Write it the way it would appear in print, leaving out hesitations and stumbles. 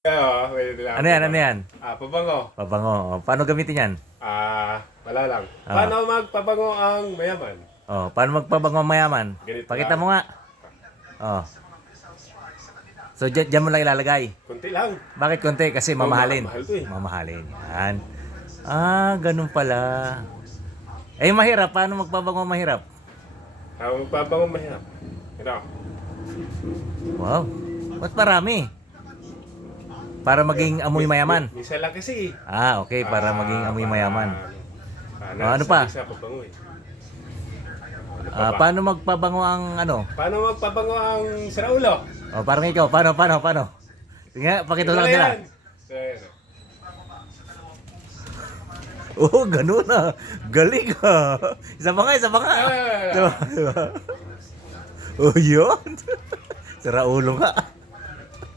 Oo, pwede lang. Ano yan, ano yan? Pabango. Pabango. O, paano gamitin yan? Wala lang. Ah. Paano magpabango ang mayaman? Oh, paano magpabango ang mayaman? Ganito Pakita lang. mo nga. Oh. So, dyan mo lang ilalagay. Kunti lang. Bakit konti? Kasi mamahalin. mahal to eh. Mamahalin. Yan. Ganun pala. Eh, mahirap. Paano magpabango ang mahirap? Magpabango mahirap. Ito. Wow. Ba't marami? Para maging amoy mayaman. Minsan lang kasi. Okay. Para maging amoy mayaman. Ano pa? Isa pabango eh. Paano magpabango ang ano? Paano magpabango ang saraulo? Parang ikaw. Paano? Tingnan, pakita sa kanila. So, ayan. Ganun na. Galing ha. Isa pa nga. Ah. Diba? Yun. Sira ulo nga.